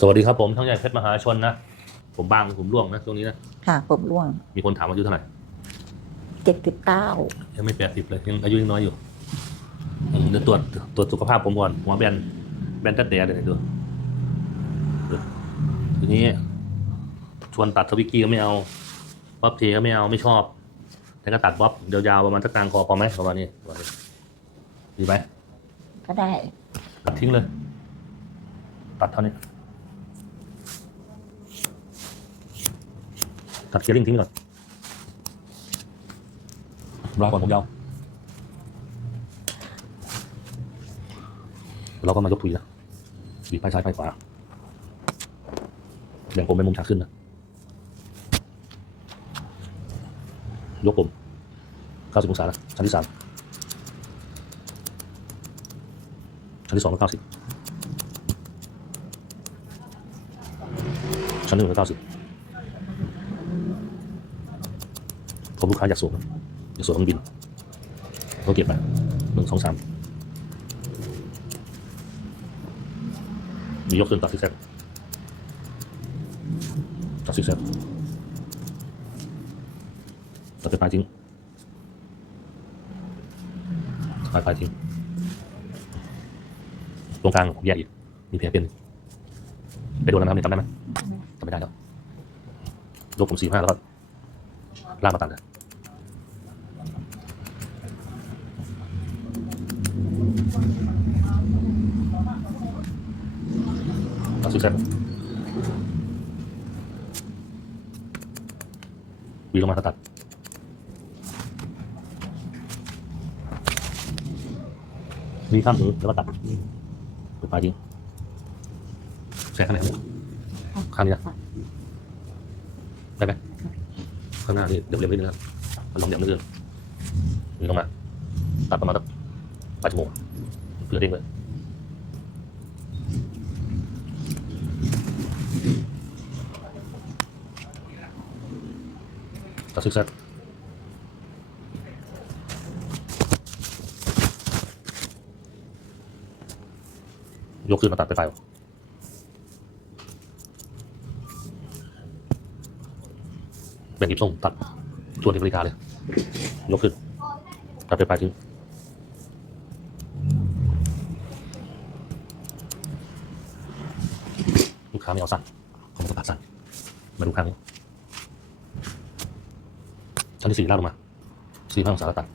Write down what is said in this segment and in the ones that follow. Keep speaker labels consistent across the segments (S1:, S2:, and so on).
S1: สวัสดีครับผมช่องใหญ่เพชรมหาชนนะ ผมบางผมร่วงนะช่วงนี้นะ
S2: ค่ะผมร่วง
S1: มีคนถามอายุเท่าไหร่
S2: เจ็ดสิบเก้า
S1: ยังไม่แปดสิบเลยยังอายุยังน้อยอยู่อืมเดี๋ยวตรวจตรวจสุขภาพผมก่อนหัวแบนแบนตัดแต่เดี๋ยวดูดูทีนี้ ชวนตัดสวิกกี้ก็ไม่เอาบ๊อบเทก็ไม่เอาไม่ชอบแต่ก็ตัดบ๊อบยาวๆประมาณสักกลางคอพอไหมประมาณนี้ประมาณนี้ดีไหม
S2: ก็ได้
S1: ตัดทิ้งเลย ตัดเท่านี้ ตัดเคียริ่งทิ้งไปก่อนราก่อนผมยาวเราก็มายกถุยนะดีดไปซ้ายไปขวาอย่างผมเป็นมุมฉากขึ้นนะ ยกผม90องศานะชั้นที่สามชั้นที่สองก็90ชั้นที่หนึ่งก็90 ขลูกค้าอยากสวอยากสรื่องบินเขาเก็บมาหนึ่งสองสามยกขึ้นตัดสิกแซกตัดสิกแซกตัดไปปลายทิ้งปลายปลายทิ้งตรงกลางแยกอีก มีแผลเป็น ไปโดนน้ำเนี่ยจำได้ไหมจำไม่ได้แล้วลรผมสี่ห้าแล้วก็ลากมาตันเลย ตัดซิกแซกวีลงมาแล้วตัดมีข้ามมือแล้วก็ตัดเปิดปลายทิ้งแสงข้างไหนครับข้างนี้นะได้ไหมข้างหน้านี่เดี๋ยวเรียบนิดนึงครับมันลองเดี๋ยวนิดนึงนี่ลงมา ตัดประมาณสักปลายจมูกเปลือกเด้งเลย ตัดซิกยกขึ้นมาตัดไปลายออกแบ่งหยิบส่งตัดส่วนที่บริการเลย ยกขึ้น ตัดไปปทิ้งลูกค้าไม่เอาสั้นเขาไม่ต้องตัดสั้นมาดูครั้งนี้ ชั้นที่สี่ลากลงมาสี่ห้าองศาแล้วตัด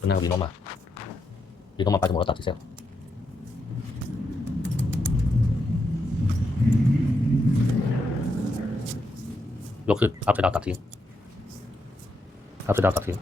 S1: ก็นั่งดีน้องมาดีน้องมาไปจะหมดแล้วตัดที่เซลยกขึ้นอัพไซดาวตัดทิ้งอัพไซดาวตัดทิ้ง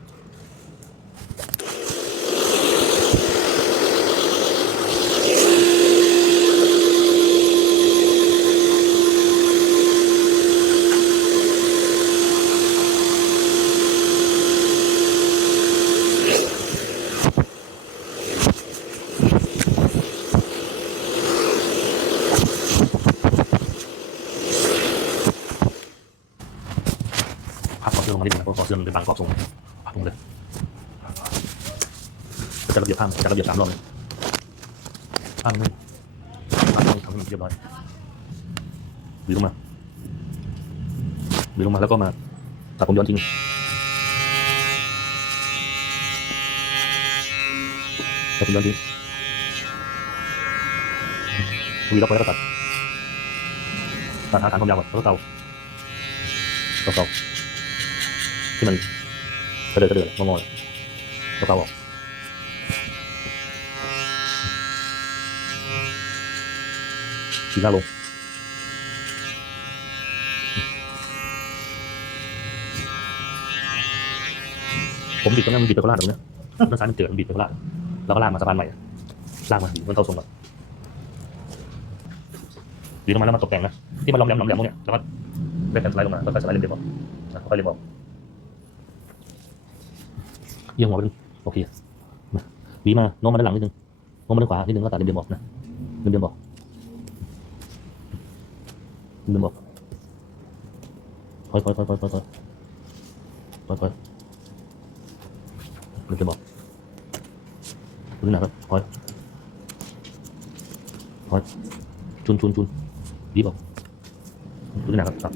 S1: พักขอบเสื้อลงมานิดนึงนะเพราะขอบเสื้อมันเป็นบางกอบทรงพักลงเลยก็จะระเบียบข้างจะระเบียบสามรอบเลยข้างนึงข้างนึงทำให้มันเรียบร้อยบีบลงมาบีบลงมาแล้วก็มาตัดผมย้อนทิ้งตัดผมย้อนทิ้งวีล็อกไว้แล้วก็ตัดตัดหาฐานความยาวก่อนแล้วก็เกาเกาเกา ที่มันกระเดือกระเดือกงอๆแล้วเกาออกขีหน้าลงผมบิดตรงนั้นมันบิดไปโคราชตรงเนี้ยด้านซ้ายมันเจอมันบิดไปโคราชแล้วก็ลากมาสะพานใหม่ลากมาบิดมันเข้าทรงก่อนบิดลงมาแล้วมาตกแต่งนะที่มันล้อมแหลมล้อมแหลมตรงเนี้ยแล้วก็เล่นกันสไลด์ลงมาแล้วก็สไลด์เรียบๆออกนะค่อยๆเรียบออก อียงหัวไปนึงโอเคมาหวีมาโน้มมาด้านหลังนิดนึงโน้มมาด้านขวานิดนึงก็ตัดเรียมบอกนะเรียมบอกเรียมบอกถอยถอยถอยถอยถอยถอยถอยถอยมันจะบอกดูหนักครับถอยถอยชุนชุนชุนบีบออกดูหนักครับครับ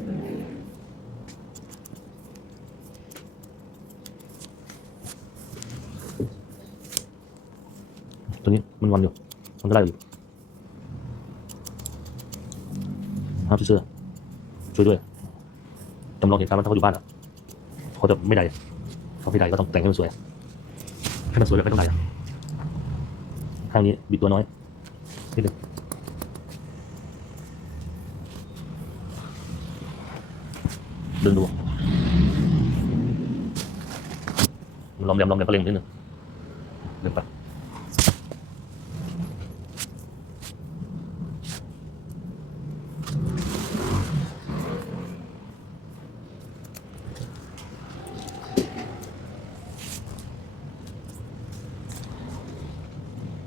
S1: ตัวนี้มันวันอยู่มันก็ได้อยู่ครับพี่เสื้อช่วยด้วยจำลองเหตุการณ์ว่าถ้าเขาอยู่บ้านอะเขาจะไม่ได้เขาไม่ได้ก็ต้องแต่งให้มันสวยให้มันสวยแบบไม่ต้องได้อะข้างนี้บิดตัวน้อยนิดนึงดึงดูลองแรมลองแรมก็เล็งนิดนึงเล็งไป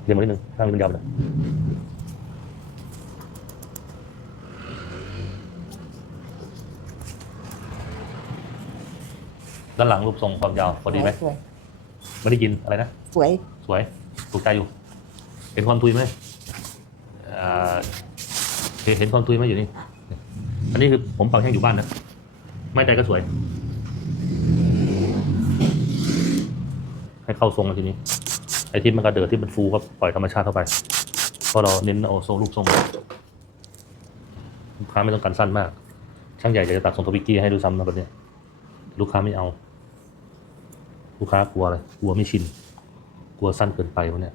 S1: เล็งมานิดนึงข้างนี้มันยาวไปหน่อยด้านหลังรูปทรงความยาวพอดีไหม
S2: สวย
S1: ไม่ได้ยินอะไรนะ
S2: สวย
S1: สวยถูกใจอยู่ เห็นความทุยไหมอ่าเห็นเห็นความทุยไหมอยู่นี่ อันนี้คือผมปักแห้งอยู่บ้านนะ ไม่ใจก็สวย ให้เข้าทรงแล้วทีนี้ ไอ้ที่มันกระเดิดที่มันฟูก็ปล่อยธรรมชาติเข้าไป เพราะเราเน้นเอาทรงลูกทรงลูกค้าไม่ต้องการสั้นมาก ช่างใหญ่อยากจะตัดทรงทวิกกี้ให้ดูซ้ำนะแบบเนี้ยลูกค้าไม่เอา ลูกค้ากลัวอะไรกลัวไม่ชิน กลัวสั้นเกินไปวะเนี่ย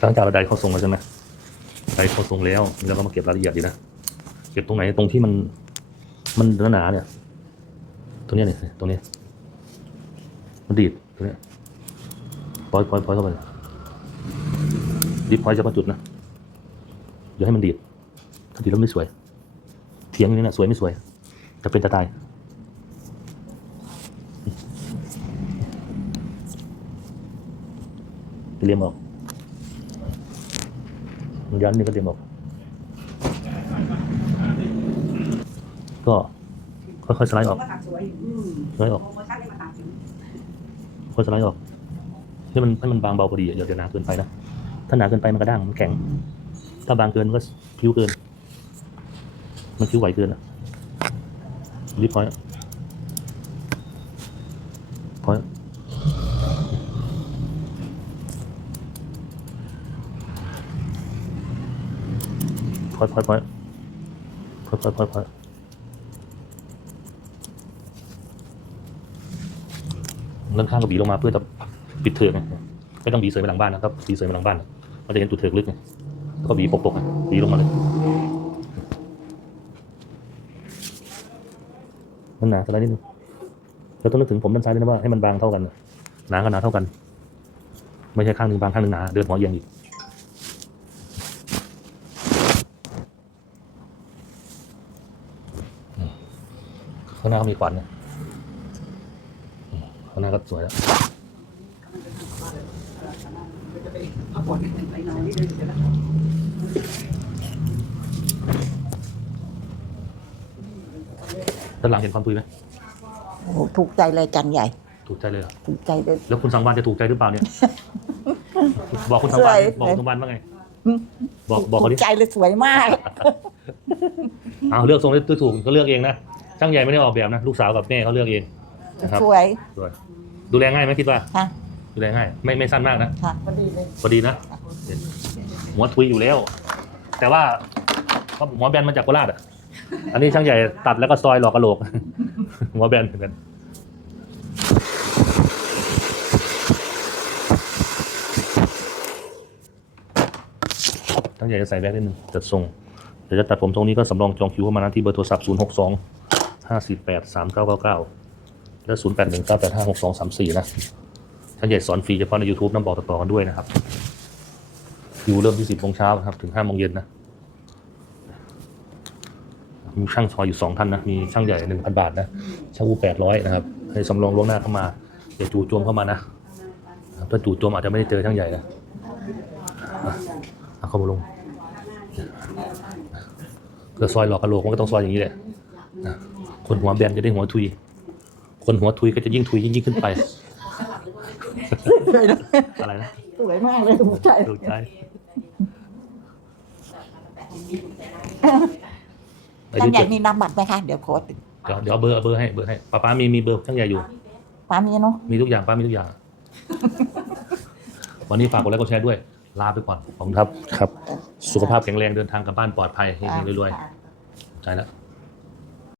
S1: หลังจากเราได้เข้าทรงแล้วใช่ไหม ได้เข้าทรงแล้วแล้วก็มาเก็บรายละเอียดดีนะเก็บตรงไหนตรงที่มัน มันหนาๆเนี่ย ตรงนี้เนี่ยตรงนี้ มันดีดตรงนี้ยปล่อยปล่อยปล่อยเข้าไปดีดปล่อยเฉพาะจุดนะอย่าให้มันดีดถ้าดีดแล้วไม่สวยเถียงอย่างนี้นะสวยไม่สวยจะเป็นตาตายเรียมออก มันยันนี่ก็เตรียมออกก็ค่อยๆสไลด์ออก
S3: ก็ตัดสวยอืม
S1: สไลด์ออก
S3: โปรโมชั่นได้มาตัด
S1: ค่อยสไลด์ออกให้มันให้มันบางเบาพอดีอย่าอย่าหนาเกินไปนะถ้าหนาเกินไปมันกระด้างมันแข็ง ถ้าบางเกินมันก็พิ้วเกิน มันพิ้วไหวเกินอะรีบพอยต์พอยต์ พอยพอยต์พอยต์พอยต์พอยพอยพอยด้านข้างก็บีลงมาเพื่อจะปิดเถือกไงไม่ต้องบีเสยไปหลังบ้านนะครับบีเสยไปหลังบ้านมันจะเห็นจุดเถือกลึกไงแล้วก็บีปกๆไงบีลงมาเลยมันหนาสไลด์นิดนึงเราต้องนึกถึงผมด้านซ้ายด้วยนะว่าให้มันบางเท่ากันหนากับหนาเท่ากัน ไม่ใช่ข้างหนึ่งบางข้างหนึ่งหนาเดินหัวเอียงอีกอืมข้างห น้าเขามีควันเนี่ยข้างหน้าก็สวยแล้วด้านหลังเห็นความปุยไหม
S2: โอ้โหถูกใจเลยจันใหญ่
S1: ถูกใจเลยเหรอ
S2: ถูกใจเลย
S1: แล้วคุณสังวานจะถูกใจหรือเปล่าเนี่ย บอกคุณสังวานดิ
S2: สวย
S1: บอกคุณสังวานว่าไง
S2: อืม
S1: บอกบอกเขา
S2: ถู
S1: ดิ
S2: กใจเลยสวยมาก
S1: เอาเลือกทรงได้ถูกก็เลือกเองนะ ช่างใหญ่ไม่ได้ออกแบบนะ ลูกสาวกับแม่เขาเลือกเองนะครับ
S2: สวย
S1: ด้วยดูแลง่ายไหมคิดว่า
S2: ค่ะ
S1: ดูแลง่าย ไม่ไม่สั้นมากนะ
S2: ค่ะพอดีเลย
S1: พอดีนะหัวทุยอยู่แล้ว แต่ว่าหัวแบนมาจากโคราชอะอันนี้ช่างใหญ่ตัดแล้วก็ซอยหลอกกระโหลกหัวแบนเหมือนกันช่างใหญ่จะใส่แบนนิดนึงจัดทรงเดี๋ยวจะตัดผมทรงนี้ก็สำรองจองคิวเข้ามานะที่เบอร์โทรศัพท์ 0 6 2 5 4 8 3 9 9 9และ0 8 1 9 8 5 6 2 3 4นะช่างใหญ่สอนฟรีเฉพาะใน YouTube น้ำบอกต่อๆกันด้วยนะครับคิวเริ่มที่สิบโมงเช้าครับถึงห้าโมงเย็นนะมีช่างซอยอยู่สองท่านนะ มีช่างใหญ่หนึ่งพันบาทนะ ช่างอูแปดร้อยนะครับให้สำรองล่วงหน้าเข้ามาอย่าจู่โจมเข้ามานะถ้าจู่โจมอาจจะไม่ได้เจอช่างใหญ่นะเอาเข้ามาลงเพื่อซอยหลอกกระโหลกมันก็ต้องซอยอย่างนี้แหละ คนหัวแบนจะได้หัวทุย คนหัวทุยก็จะยิ่งทุยยิ่งยิ่งขึ้นไป
S2: สวยนะ
S1: อะไรนะ
S2: สวยมากเลยถูกใจ
S1: ถูกใจอา
S2: จั
S1: ยุ
S2: นใหญ่
S1: เจ็ด
S2: มีนามบัตรไหมคะ เดี๋ยวขอติด
S1: เดี๋ยวเดี๋ยวเอาเบอร์เอาเบอร์ให้เบอร์ให้ป้าป้ามีมีเบอร์ช่างใหญ่อยู่
S2: ป้ามีเนาะ
S1: มีทุกอย่างป้ามีทุกอย่าง วันนี้ฝากกดไลค์กดแชร์ด้วย ลาไปก่อนขอบคุณครับ ครับ สุขภาพแข็งแรงเดินทางกลับบ้านปลอดภัยเฮงๆรวยๆใจแล้ว